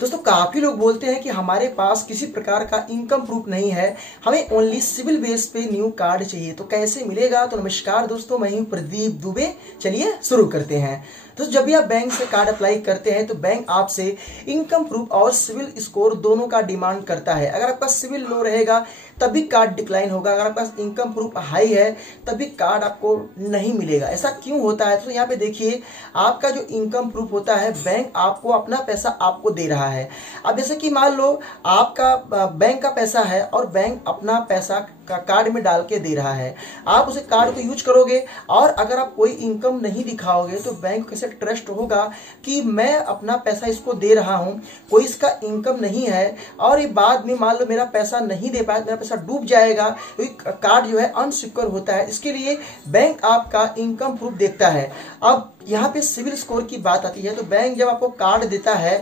दोस्तों काफी लोग बोलते हैं कि हमारे पास किसी प्रकार का इनकम प्रूफ नहीं है, हमें ओनली सिविल बेस पे न्यू कार्ड चाहिए, तो कैसे मिलेगा। तो नमस्कार दोस्तों, मैं हूं प्रदीप दुबे। चलिए शुरू करते हैं। तो जब भी आप बैंक से कार्ड अप्लाई करते हैं तो बैंक आपसे इनकम प्रूफ और सिविल स्कोर दोनों का डिमांड करता है। अगर आपका सिविल लो रहेगा तभी कार्ड डिक्लाइन होगा, अगर आपका इनकम प्रूफ हाई है तभी कार्ड आपको नहीं मिलेगा। ऐसा क्यों होता है? तो यहाँ पे देखिए, आपका जो इनकम प्रूफ होता है, बैंक आपको अपना पैसा आपको दे रहा है। अब जैसे कि मान लो आपका बैंक का पैसा है और बैंक अपना पैसा का कार्ड में डाल के दे रहा है, आप उसे कार्ड को यूज करोगे और अगर आप कोई इनकम नहीं दिखाओगे तो बैंक कैसे ट्रस्ट होगा कि मैं अपना पैसा इसको दे रहा हूं, कोई इसका इनकम नहीं है और ये बाद में मान लो मेरा पैसा नहीं दे पाया, मेरा पैसा डूब जाएगा। तो कार्ड जो है अनसिक्योर होता है, इसके लिए बैंक आपका इनकम प्रूफ देखता है। अब यहाँ पे सिविल स्कोर की बात आती है, तो बैंक जब आपको कार्ड देता है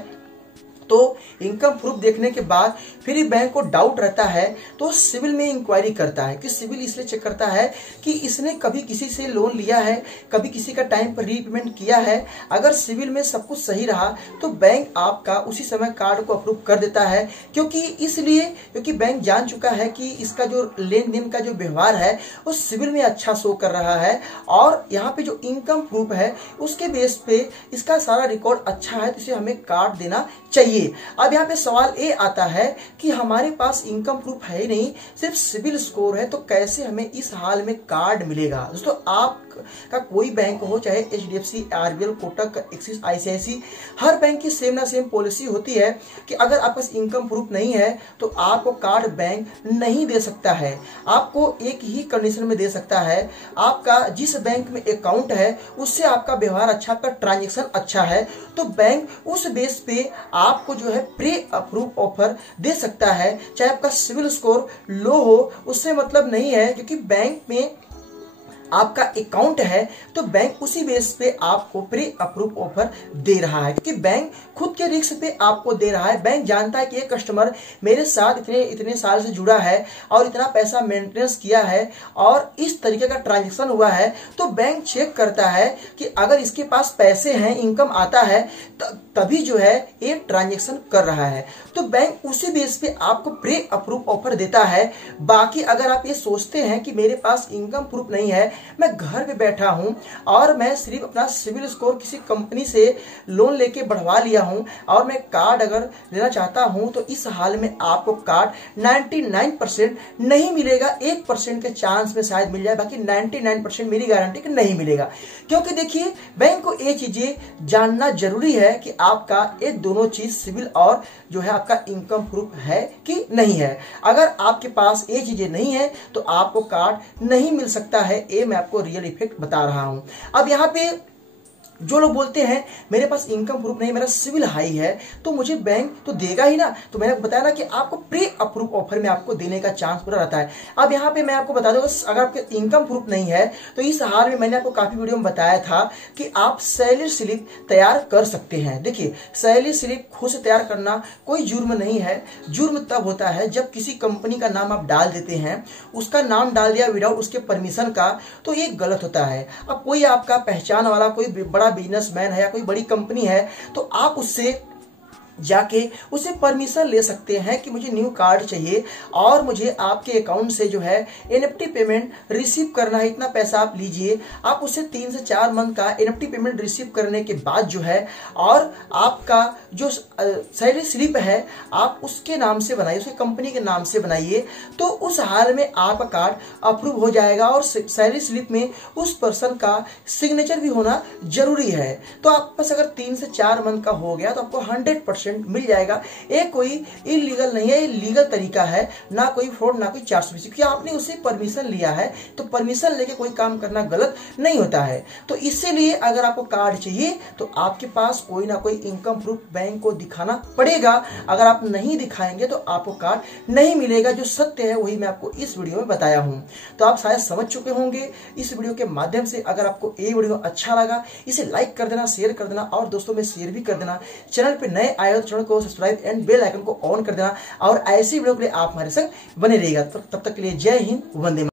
तो इनकम प्रूफ देखने के बाद फिर बैंक को डाउट रहता है तो सिविल में इंक्वायरी करता है। कि सिविल इसलिए चेक करता है कि इसने कभी किसी से लोन लिया है, कभी किसी का टाइम पर रीपेमेंट किया है। अगर सिविल में सब कुछ सही रहा तो बैंक आपका उसी समय कार्ड को अप्रूव कर देता है, क्योंकि बैंक जान चुका है कि इसका जो लेन देन का जो व्यवहार है वो सिविल में अच्छा शो कर रहा है और यहाँ पे जो इनकम प्रूफ है उसके बेस पे इसका सारा रिकॉर्ड अच्छा है, तो इसे हमें कार्ड देना चाहिए। अब यहाँ पे सवाल ये आता है कि हमारे पास इनकम प्रूफ है ही नहीं, सिर्फ सिविल स्कोर है, तो कैसे हमें इस हाल में कार्ड मिलेगा। दोस्तों आप का कोई बैंक हो, चाहे HDFC, RBL, Kotak, axis, ICICI, हर बैंक की सेम ना सेम पॉलिसी होती है कि अगर आपके पास इनकम प्रूफ नहीं है तो आपको कार्ड बैंक नहीं दे सकता है। आपको एक ही कंडीशन में दे सकता है, आपका जिस बैंक में अकाउंट है उससे आपका व्यवहार अच्छा, आपका ट्रांजेक्शन अच्छा है, तो बैंक उस बेस पे आपको जो है प्री अप्रूव ऑफर दे सकता है। चाहे आपका सिविल स्कोर लो हो, उससे मतलब नहीं है, क्योंकि बैंक में आपका अकाउंट है तो बैंक उसी बेस पे आपको प्री अप्रूव ऑफर दे रहा है, क्योंकि बैंक खुद के रिस्क पे आपको दे रहा है। बैंक जानता है कि ये कस्टमर मेरे साथ इतने साल से जुड़ा है और इतना पैसा मेंटेनेंस किया है और इस तरीके का ट्रांजैक्शन हुआ है, तो बैंक चेक करता है कि अगर इसके पास पैसे हैं, इनकम आता है, तभी जो है ये ट्रांजैक्शन कर रहा है, तो बैंक उसी बेस पे आपको प्री अप्रूव ऑफर देता है। बाकी अगर आप ये सोचते हैं कि मेरे पास इनकम प्रूफ नहीं है, मैं घर पे बैठा हूं और मैं सिर्फ अपना सिविल स्कोर किसी कंपनी से लोन लेके बढ़वा लिया हूं और मैं कार्ड अगर लेना चाहता हूं, तो इस हाल में आपको कार्ड 99% नहीं मिलेगा। 1% के चांस में शायद मिल जाए, बाकी 99% मेरी गारंटी कि नहीं मिलेगा। क्योंकि देखिए, बैंक को ये चीजें जानना जरूरी है कि आपका ये दोनों चीज सिविल और जो है आपका इनकम प्रूफ है कि नहीं है। अगर आपके पास ये चीजें नहीं है तो आपको कार्ड नहीं मिल सकता है। ये मैं आपको रियल इफेक्ट बता रहा हूं। अब यहाँ पे जो लोग बोलते हैं मेरे पास इनकम प्रूफ नहीं, मेरा सिविल हाई है, तो मुझे बैंक तो देगा ही ना। तो मैंने बताया ना कि आपको प्री अप्रूव ऑफर में आपको देने का चांस पूरा रहता है। अब यहाँ पे मैं आपको बता दूंगा, अगर आपके इनकम प्रूफ नहीं है तो इस हाल में मैंने आपको काफी वीडियो में बताया था कि आप सैलरी स्लिप तैयार कर सकते हैं। देखिए, सैलरी स्लिप खुद से तैयार करना कोई जुर्म नहीं है। जुर्म तब होता है जब किसी कंपनी का नाम आप डाल देते हैं, उसका नाम डाल दिया विदाउट उसके परमिशन का, तो ये गलत होता है। अब कोई आपका पहचान वाला कोई बड़ा बिजनेसमैन है या कोई बड़ी कंपनी है, तो आप उससे जाके उसे परमिशन ले सकते हैं कि मुझे न्यू कार्ड चाहिए और मुझे आपके अकाउंट से जो है NFT पेमेंट रिसीव करना है, इतना पैसा आप लीजिए। आप उससे 3 से 4 मंथ का NFT पेमेंट रिसीव करने के बाद जो है और आपका जो सैलरी स्लिप है आप उसके नाम से बनाइए, उसके कंपनी के नाम से बनाइए, तो उस हाल में आपका कार्ड अप्रूव हो जाएगा और सैलरी स्लिप में उस पर्सन का सिग्नेचर भी होना जरूरी है। तो आपके पास अगर 3 से 4 मंथ का हो गया तो आपको 100% मिल जाएगा। ये कोई इलीगल नहीं है, ये लीगल तरीका है, ना कोई फ्रॉड, ना कोई 420, क्योंकि आपने उसे परमिशन लिया है। तो परमिशन लेके कोई काम करना गलत नहीं होता है। तो इसीलिए अगर आपको कार्ड चाहिए तो आपके पास कोई ना कोई इनकम प्रूफ बैंक को दिखाना पड़ेगा। अगर आप नहीं दिखाएंगे तो आपको कार्ड नहीं मिलेगा। जो सत्य है वही मैं आपको इस वीडियो में बताया हूं। तो आप शायद समझ चुके होंगे इस वीडियो के माध्यम से। अगर आपको ये वीडियो अच्छा लगा, इसे लाइक कर देना, शेयर कर देना और दोस्तों में शेयर भी कर देना। चैनल पे नए आए तो चैनल को सब्सक्राइब एंड बेल आइकन को ऑन कर देना और ऐसी वीडियो के लिए आप हमारे संग बने रहिएगा। तब तक के लिए जय हिंद, वंदे मातरम।